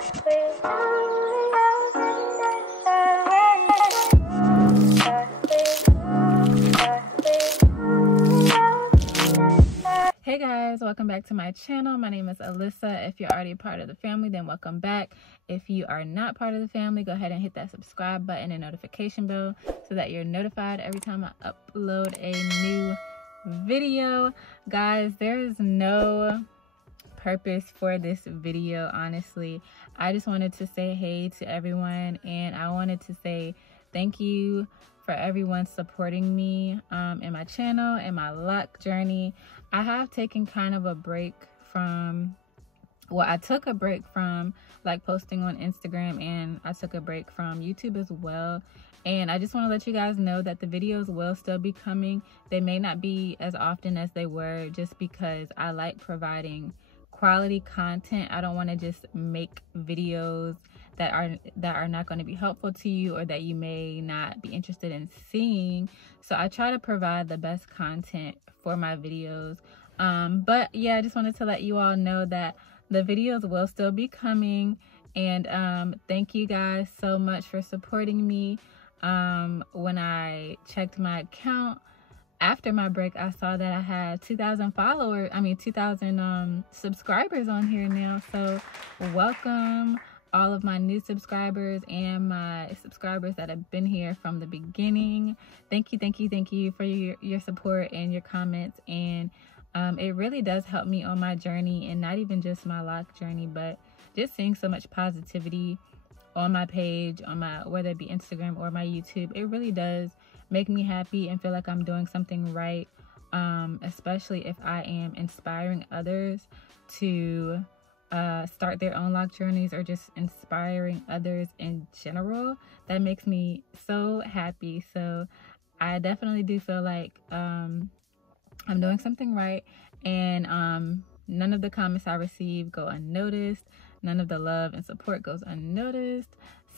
Hey guys, welcome back to my channel. My name is Alyssa. If you're already part of the family, then welcome back. If you are not part of the family, go ahead and hit that subscribe button and notification bell so that you're notified every time I upload a new video. Guys, there is no purpose for this video, honestly. I just wanted to say hey to everyone, and I wanted to say thank you for everyone supporting me in my channel and my loc journey. I have taken kind of a break from, well, I took a break from like posting on Instagram, and I took a break from YouTube as well. And I just want to let you guys know that the videos will still be coming. They may not be as often as they were, just because I like providing quality content. I don't want to just make videos that are not going to be helpful to you, or that you may not be interested in seeing. So I try to provide the best content for my videos. But yeah, I just wanted to let you all know that the videos will still be coming. And thank you guys so much for supporting me. When I checked my account after my break, I saw that I had 2,000 subscribers on here now. So welcome all of my new subscribers and my subscribers that have been here from the beginning. Thank you for your support and your comments. And it really does help me on my journey, and not even just my loc journey, but just seeing so much positivity on my page, on my, whether it be Instagram or my YouTube. It really does make me happy and feel like I'm doing something right, especially if I am inspiring others to start their own loc journeys, or just inspiring others in general. That makes me so happy. So I definitely do feel like I'm doing something right, and none of the comments I receive go unnoticed. None of the love and support goes unnoticed.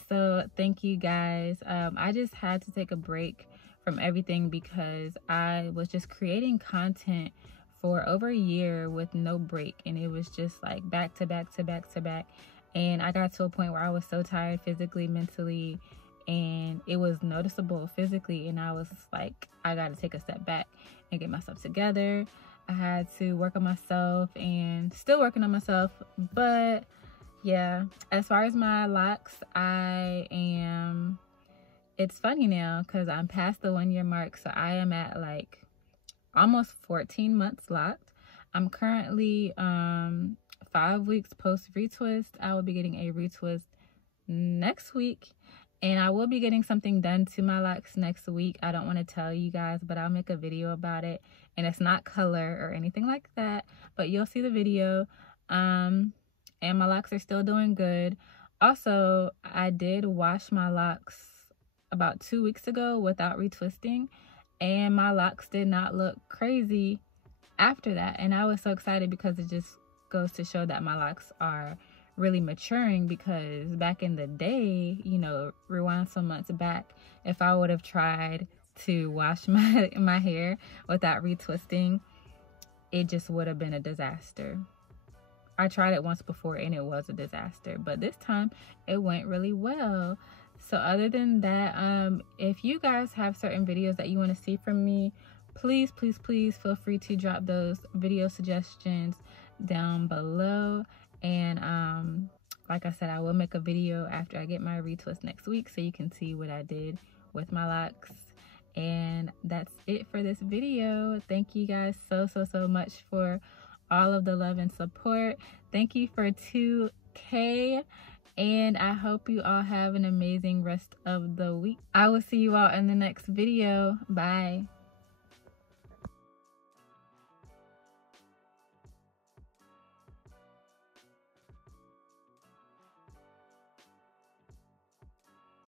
So thank you guys. I just had to take a break from everything because I was just creating content for over a year with no break, and it was just like back to back to back to back. And I got to a point where I was so tired physically, mentally, and it was noticeable physically. And I was like, I got to take a step back and get myself together. I had to work on myself, and still working on myself. But yeah, as far as my locs, it's funny now because I'm past the 1 year mark. So I am at like almost 14 months locked. I'm currently 5 weeks post retwist. I will be getting a retwist next week, and I will be getting something done to my locs next week. I don't want to tell you guys, but I'll make a video about it, and it's not color or anything like that, but you'll see the video. And my locs are still doing good. Also, I did wash my locs about 2 weeks ago without retwisting, and my locs did not look crazy after that. And I was so excited because it just goes to show that my locs are really maturing. Because back in the day, you know, rewind some months back, if I would have tried to wash my hair without retwisting, it just would have been a disaster. I tried it once before and it was a disaster, but this time it went really well. So other than that, if you guys have certain videos that you want to see from me, please feel free to drop those video suggestions down below. And like I said, I will make a video after I get my retwist next week, so you can see what I did with my locs. And that's it for this video. Thank you guys so much for all of the love and support. Thank you for 2K, and I hope you all have an amazing rest of the week. I will see you all in the next video. Bye.